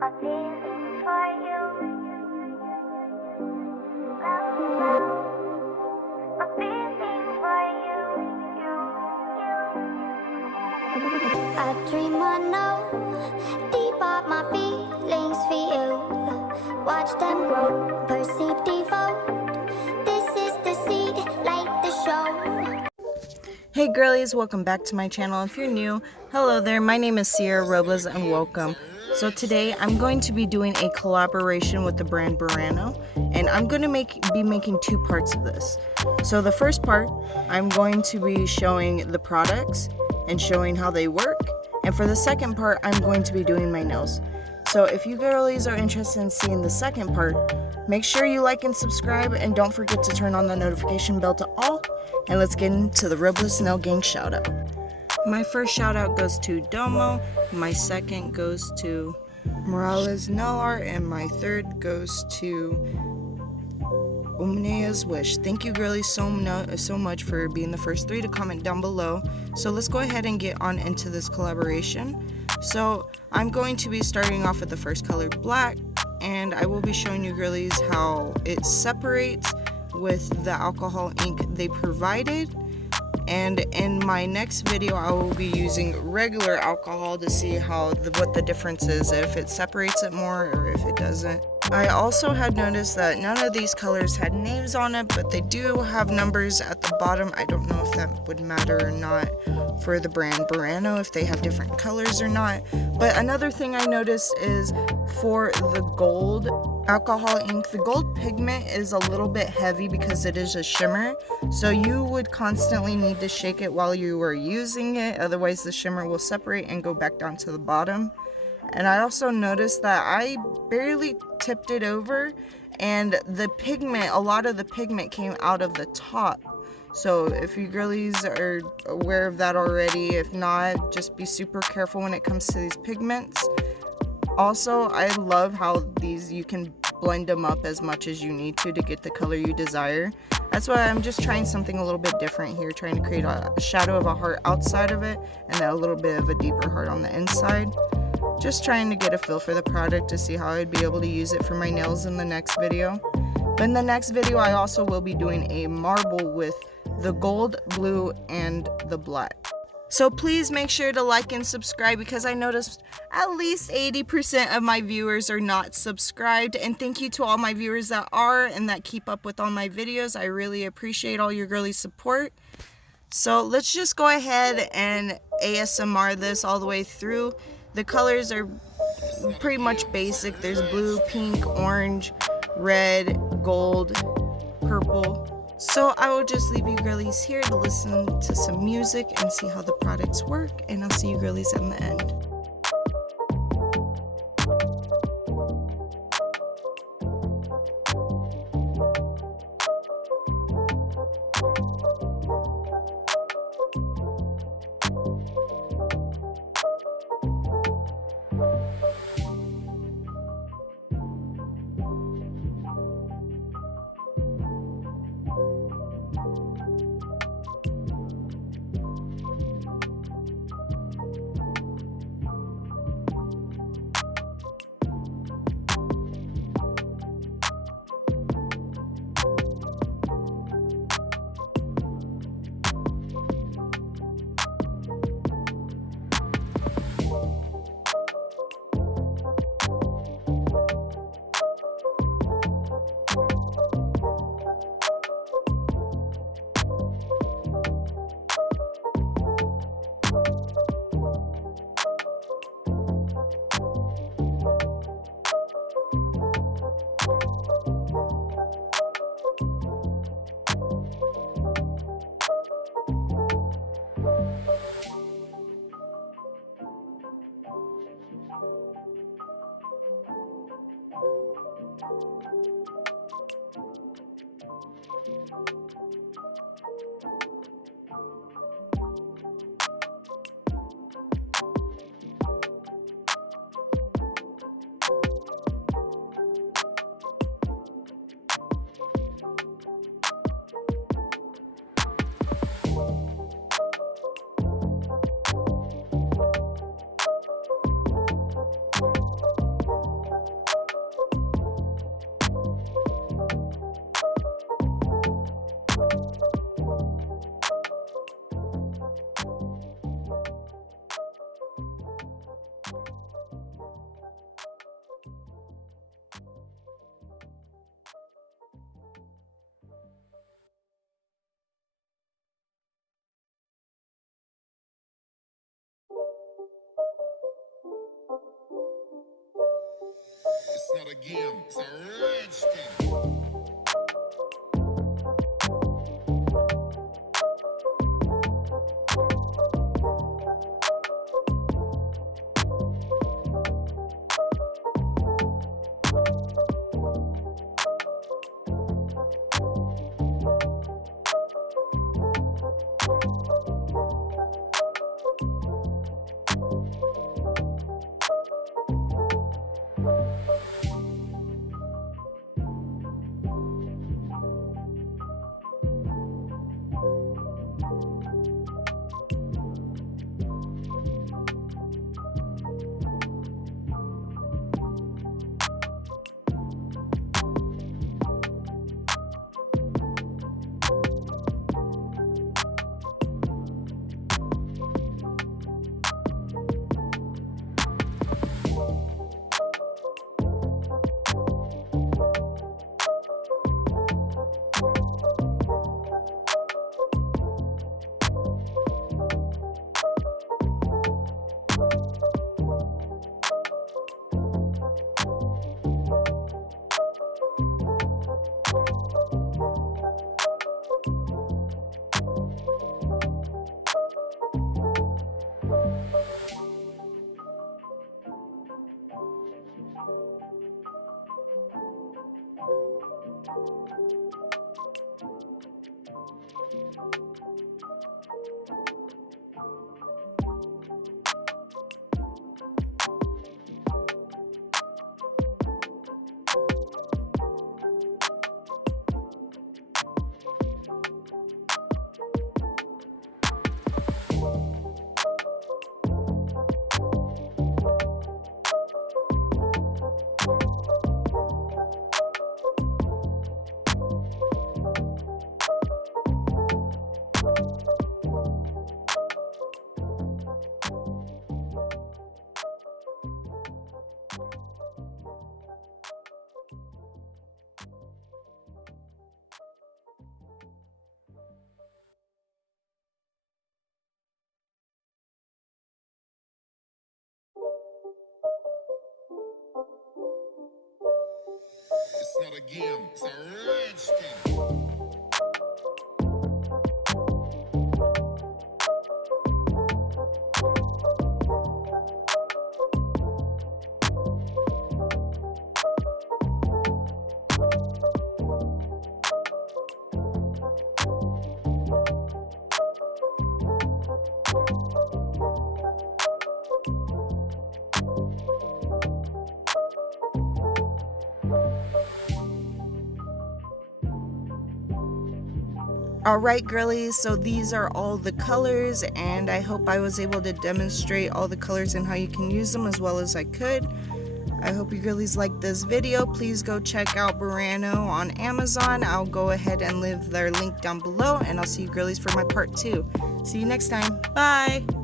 A feeling for you. A feeling for you. I dream I know deep up my feelings for you. Watch them grow, perceive, devote. This is the seed, like the show. Hey girlies, welcome back to my channel. If you're new, hello there, my name is Sierra Robles and welcome. So today I'm going to be doing a collaboration with the brand BURANO, and I'm going to be making two parts of this. So the first part, I'm going to be showing the products and showing how they work, and for the second part, I'm going to be doing my nails. So if you girlies are interested in seeing the second part, make sure you like and subscribe, and don't forget to turn on the notification bell to all, and let's get into the Robles Nail Gang shout out. My first shout out goes to Domo, my second goes to Morales Nail Art, and my third goes to Umnea's Wish. Thank you girlies so much for being the first three to comment down below. So let's go ahead and get on into this collaboration. So I'm going to be starting off with the first color, black, and I will be showing you girlies how it separates with the alcohol ink they provided. And in my next video, I will be using regular alcohol to see what the difference is, if it separates it more or if it doesn't. I also had noticed that none of these colors had names on it, but they do have numbers at the bottom. I don't know if that would matter or not for the brand BURANO, if they have different colors or not. But another thing I noticed is for the gold alcohol ink, the gold pigment is a little bit heavy because it is a shimmer, so you would constantly need to shake it while you were using it, otherwise the shimmer will separate and go back down to the bottom. And I also noticed that I barely tipped it over, and the pigment, a lot of the pigment came out of the top. So if you girlies are aware of that already, if not, just be super careful when it comes to these pigments. Also, I love how you can blend them up as much as you need to get the color you desire. That's why I'm just trying something a little bit different here, trying to create a shadow of a heart outside of it and a little bit of a deeper heart on the inside. Just trying to get a feel for the product to see how I'd be able to use it for my nails in the next video. But in the next video, I also will be doing a marble with the gold, blue, and the black. So please make sure to like and subscribe, because I noticed at least 80% of my viewers are not subscribed. And thank you to all my viewers that are and that keep up with all my videos. I really appreciate all your girly support. So let's just go ahead and ASMR this all the way through. The colors are pretty much basic. There's blue, pink, orange, red, gold, purple. So I will just leave you girlies here to listen to some music and see how the products work, and I'll see you girlies in the end. not a game, it's a rich thing. It's not a game, it's a rich thing. Alright girlies, so these are all the colors, and I hope I was able to demonstrate all the colors and how you can use them as well as I could. I hope you girlies liked this video. Please go check out BURANO on Amazon. I'll go ahead and leave their link down below, and I'll see you girlies for my part 2. See you next time. Bye!